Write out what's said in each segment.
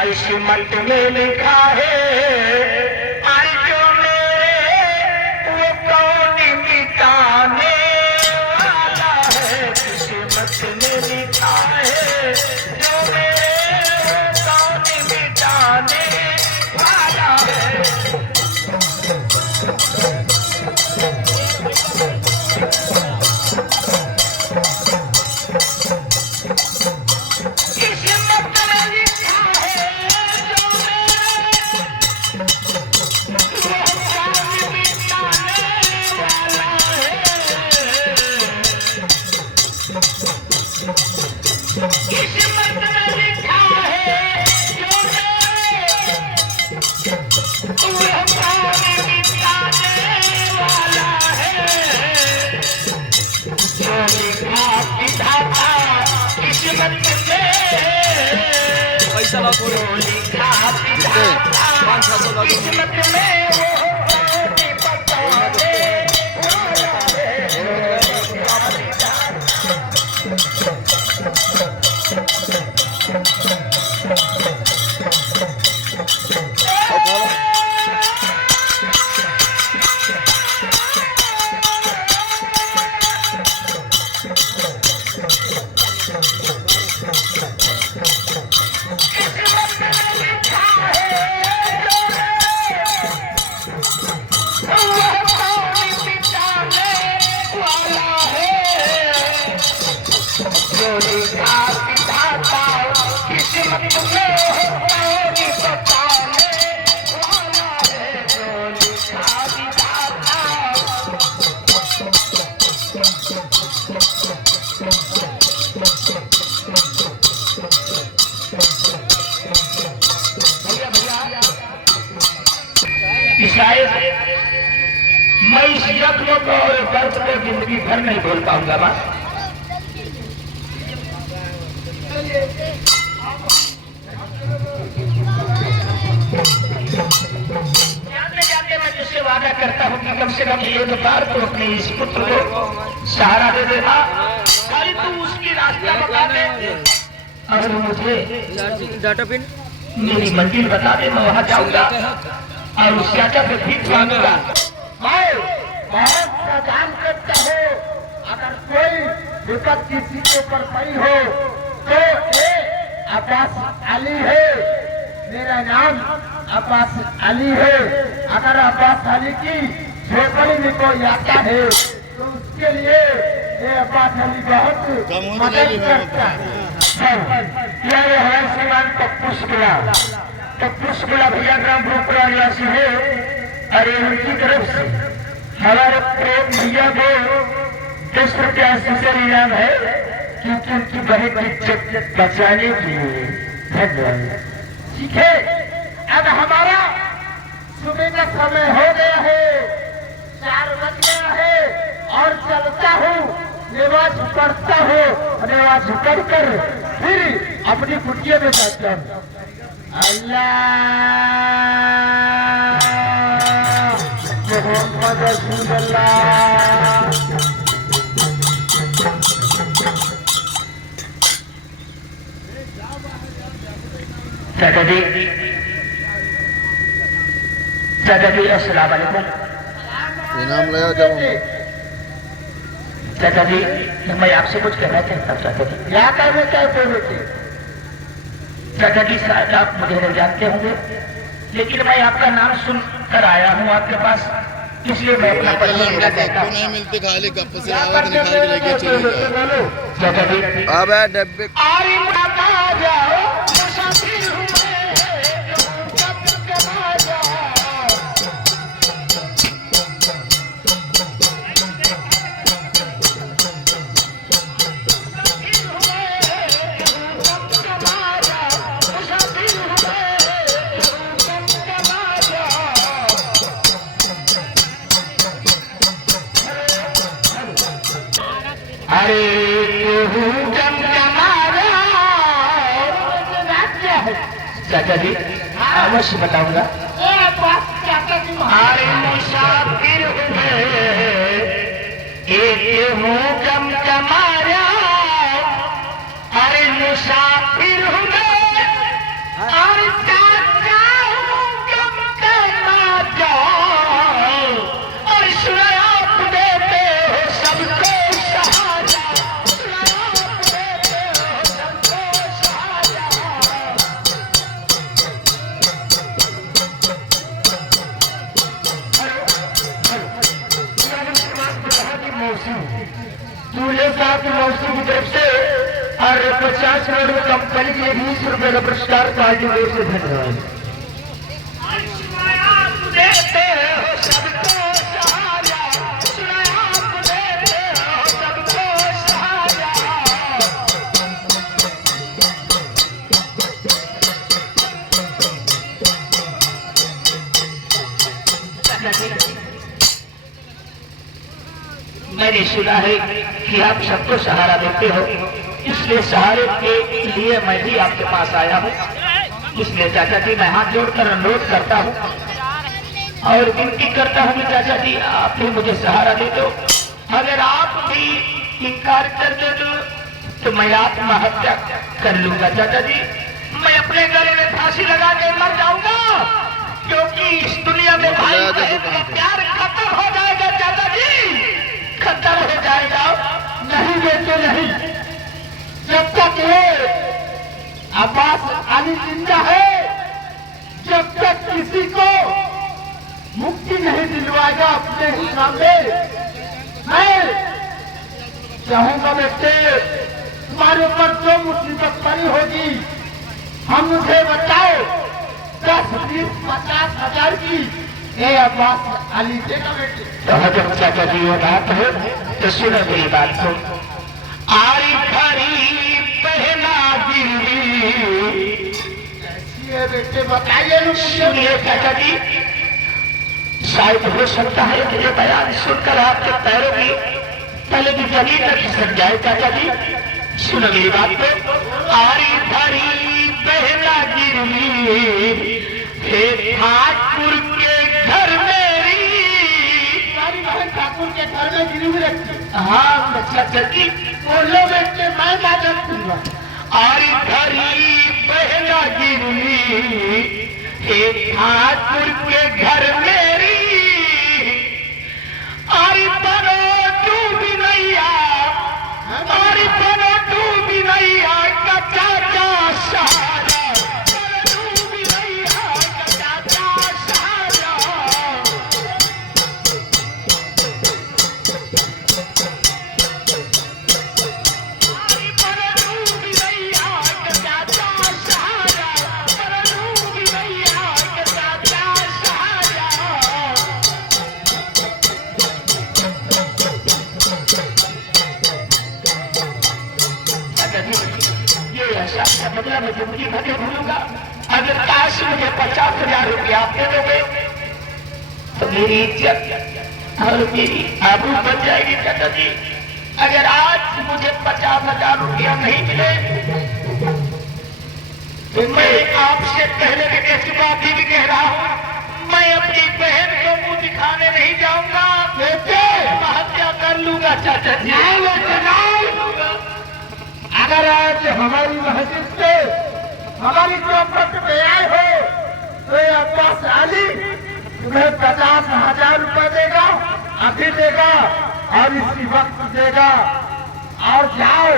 किस्मत में लिखा है अरे जो मेरे वो कौन मिटाने वाला है। किस्मत में लिखा है जो मेरे वो कौन मिटाने वाला है। पैसा ला थोड़े 500-600 लगे। शायद मैं इस जख्म को और दर्द को जिंदगी भर नहीं भूल पाऊंगा। बस जाते जाते मैं तुझसे वादा करता हूँ कि कम से कम एक बार तो अपने इस पुत्र को सहारा दे देना। खाली तू उसकी रास्ता बता दे और मुझे डाटा पिन मेरी मंजिल बता दे, मैं वहां जाऊंगा और उस चाचा पे ठीक मांगूंगा। मैं बहुत सा काम करता हूँ, अगर कोई विपत्ति किसी के ऊपर पड़ी हो तो ये अब्बास अली है, मेरा नाम अब्बास अली है। अगर अब्बास अली की झोपड़ी में कोई आता है तो उसके लिए ये अब्बास अली बहुत मदद करता है। ये है श्रीमान पुष्पला भैया ग्राम भोपरा निवासी है। अरे उनकी तरफ से हमारे प्रेम भैया को 10 रुपया से इनाम है क्योंकि उनकी बहुत इज्जत बचाने के लिए। धन्यवाद। ठीक है, अब हमारा सुबह का समय हो गया है, 4 बज गया है और चलता हूँ, नमाज पढ़ता हूँ, नमाज पढ़कर फिर अपनी कुटिया में जाता हूँ। अल्लाह मोहम्मद रसूलुल्लाह। चाचा जी अस्सलाम वालेकुम। इनाम लाया जब चाचा जी मैं आपसे कुछ कहना चाहता हूँ। चाचा जी क्या कहना चाहते हो? चाचा जी शायद आप मुझे नहीं जानते होंगे, लेकिन मैं आपका नाम सुनकर आया हूँ आपके पास, इसलिए मैं अपना परिचय देना चाहता हूँ। नहीं मिलते खाली गप से आवाज निकाल के लेके चले जाओ। चाचा जी अब डब्बे चाचा जी अवश्य बताऊंगा। अरे मुसाफिर हुए एक हूँ चमचमाया, अरे मुसाफिर हुए अरे दूल्हे साहब की मौसी की तरफ से और 50 करोड़ कंपनी के लिए 20 रुपए का पुरस्कार पार्टी की ओर से धन्यवाद। देते हो सबको सहारा, आप देते हो सबको सहारा। मैंने सुना है कि आप सबको सहारा देते हो, इसलिए सहारे के लिए मैं भी आपके पास आया हूँ। इसलिए चाचा जी मैं हाथ जोड़कर अनुरोध करता हूँ और विनती करता हूँ कि चाचा जी आप भी मुझे सहारा दे दो। अगर आप भी इनकार कर दे तो मैं आत्महत्या कर लूंगा चाचा जी। मैं अपने गले में फांसी लगा के मर जाऊंगा, क्योंकि इस दुनिया में भाई बहन का प्यार खत्म हो जाएगा चाचा जी, खत्म हो जाएगा। नहीं बेटे नहीं, जब तक ये अब्बास अली जिंदा है, जब तक किसी को मुक्ति नहीं दिलवाएगा अपने ही सामने। मैं चाहूंगा बेटे तुम्हारे ऊपर जो मुसीबत पड़ी होगी हम मुझे बताओ, 10, 20, 50 हजार की ये अब्बास अली देगा बेटे। तो अगर चाचा जी वो बात हो तो सुनो मेरी बात को। आरी भरी पहना गिरी, ये बेटे बताइए सुनिए चाचा जी, शायद हो सकता है कि ये बयान सुनकर आपके पैरों की पहले की जमीन तक खिसक जाए चाचा जी। सुनो मेरी बात को। आरी भरी पहना गिरी, हे ठाकुर के घर मेरी, हमारी बहन ठाकुर के घर में गिरी हुई रखी। हाँ चाचा जी बोलो बेटे मैं मदद दूंगा। आरी भरी पहना गिरी, हे ठाकुर के घर मेरी, आरी बनो डूबी नैया, आरी बनो डूबी नैया का चाचा सहारा, डूबी नैया का चाचा सहारा। आरी बनो डूबी नैया का चाचा सहारा, डूबी नैया का चाचा सहारा। ये ऐसा मतलब है जिंदगी भर नहीं भूलूंगा। अगर काश मुझे 50,000 रुपया आप दे दोगे तो मेरी इज्जत और मेरी आबरू बन जाएगी चाचा जी। अगर आज मुझे 50,000 रुपया नहीं मिले तो मैं आपसे पहले भी कह चुका, अभी भी कह रहा हूँ, मैं अपनी बहन को मुंह दिखाने नहीं जाऊंगा। बेटे आत्महत्या कर लूंगा चाचा जी। नहीं बेटे नहीं, अगर आज हमारी मस्जिद से हमारी चौपट पे आए हो तो ये अब्बास अली तुम्हें 50,000 रुपए देगा, अभी देगा और इसी वक्त देगा। और जाओ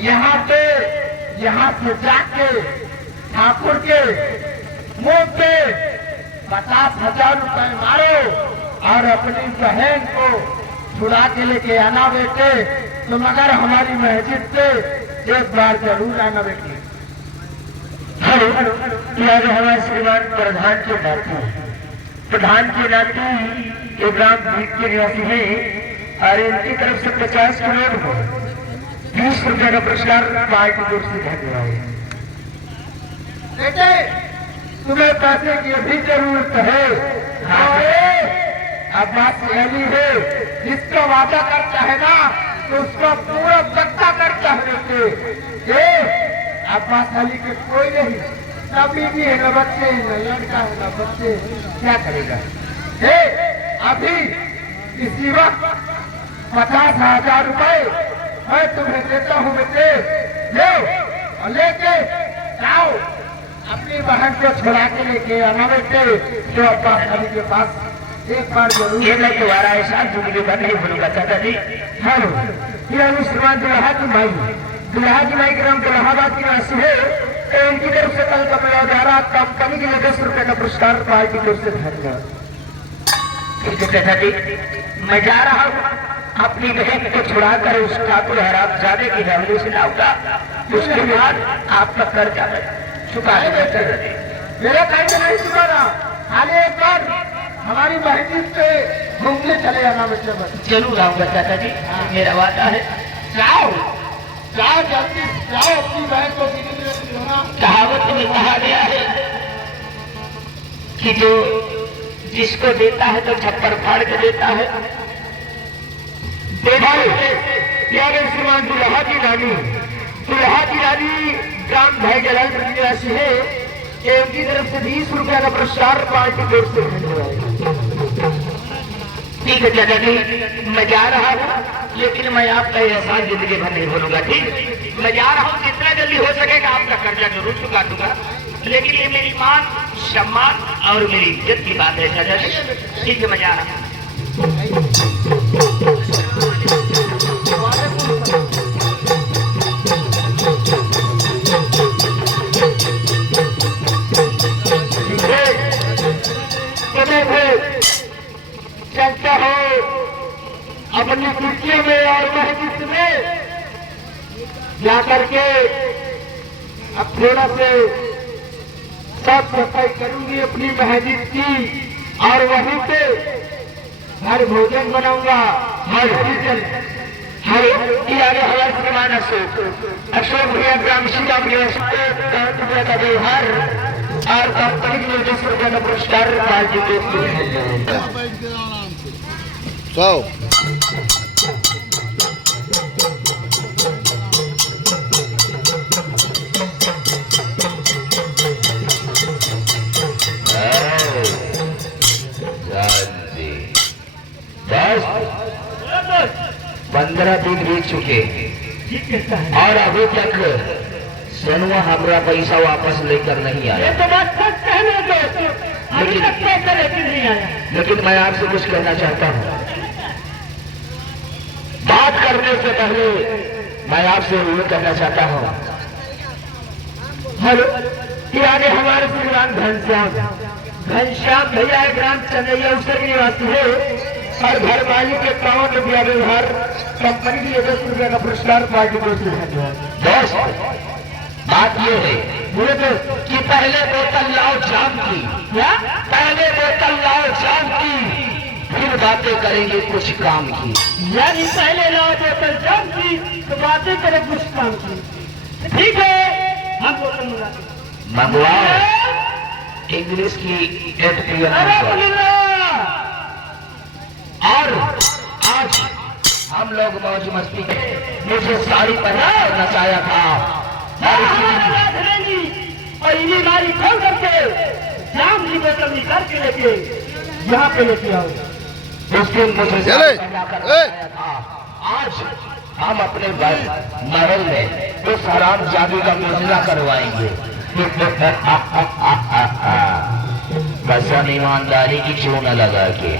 यहाँ से जाके ठाकुर के मुंह पे 50,000 रुपए मारो और अपनी बहन को छुड़ा के लेके आना बेटे। तुम अगर हमारी मस्जिद से एक बार जरूर आना बेटी। हेलो, यह हमारे श्रीमान प्रधान के नाती, प्रधान के नाती ये ग्राम भीख के निवासी है और इनकी तरफ से 50 करोड़ हो 20 रुपए का पुरस्कार पार्टी की ओर से धन्यवाद। बेटे तुम्हें पैसे की अभी जरूरत है। अब्बास अली है, जिसका वादा करता है ना तो उसका पूरा पक्का करता है बेटे। अब्बास अली के कोई नहीं, सभी भी है, न बच्चे न लड़का है न बच्चे, क्या करेगा। अभी इसी वक्त 50,000 रुपए मैं तुम्हें देता हूँ बेटे, लो और लेके जाओ अपनी बहन को छुड़ा के लेके आना बेटे। तो अब्बास अली के पास एक बार जरूर। ये मैं तुम्हारा एहसान जिंदगी भर नहीं भूलूंगा चाचा जी। हेलो, ये मुसलमान दुल्हा की माई के नाम इलाहाबाद की वासी है, तो उनकी तरफ से कल का मेरा जा रहा कंपनी के लिए 10 रुपए का पुरस्कार पार्टी की ओर से धन्यवाद। ठीक है चाचा जी, मैं जा रहा हूँ। अपनी बहन को छुड़ाकर उस ठाकुर हरामजादे की हवेली से लाऊंगा। उसके बाद आपका कर्जा चुका देगा। मेरे कहीं नहीं चुका रहा, खाली एक बार हमारी मस्जिद से घूमने चले जाना बच्चे बस। जरूर आऊंगा चाचा जी, मेरा वादा है। जाओ जाओ जल्दी जाओ, अपनी बहन को धीरे धीरे। कहावत में कहा गया है कि जो जिसको देता है तो छप्पर फाड़ के देता है। प्यारे श्रीमान दुल्हा की रानी ग्राम भाई जलालपुर निवासी है। इनकी तरफ से 20 रुपया का पुरस्कार पार्टी की ओर से ठीक है चाचा जी, मैं जा रहा हूँ, लेकिन मैं आपका एहसान जिंदगी भर नहीं भूलूंगा। ठीक, मैं जा रहा हूँ, जितना जल्दी हो सकेगा आपका कर्जा जरूर चुका दूंगा। लेकिन ये मेरी मान सम्मान और मेरी इज्जत की बात है चाचा जी। ठीक है, मैं जा रहा हूँ। चलता हो अपनी कुर्सियों में और मस्जिद में जा करके अब थोड़ा से साफ सफाई करूंगी अपनी मस्जिद की, और वहीं पे हर भोजन बनाऊंगा। हर हमारे श्रीमान अशोक भैया ग्राम सीतापुर का व्यवहार और कंपनी में 10 रुपया का पुरस्कार पार्टी को। बस 15 दिन बीत चुके और अभी तक सनुआ हमारा पैसा वापस लेकर नहीं आया। तो बात सच कहने दो, अभी तक पैसा लेकर नहीं आया। लेकिन मैं आपसे कुछ कहना चाहता हूँ। बात करने से पहले मैं आपसे ये कहना चाहता हूँ। हेलो, ये आगे हमारे श्रीमान घनश्याम भैया ग्राम चंदैया उत्तर निवासी है, और घर मालिक के 52 रुपया व्यवहार कंपनी की 10 रुपया का पुरस्कार पार्टी को। दोस्त, बात ये है बोले तो कि पहले बोतल लाओ जाम की, क्या? पहले बोतल लाओ जाम की, फिर बातें करेंगे कुछ काम की। यानी पहले लाओ बोतल जाम की तो बातें करें कुछ काम की। ठीक है, हम बोतल मंगवाओ इंग्लिश की 8 PM और आज हम लोग मौज मस्ती के मुझे साड़ी पहना नचाया था और इन्हीं मारी खोल करके जाम की बोतल निकाल के लेके यहाँ पे लेके आओ। उस दिन मुझे साड़ी पहना कर नचाया था। आज हम अपने महल में उस हराम जादू का मुजरा करवाएंगे। कसम ईमानदारी की क्यों न लगा के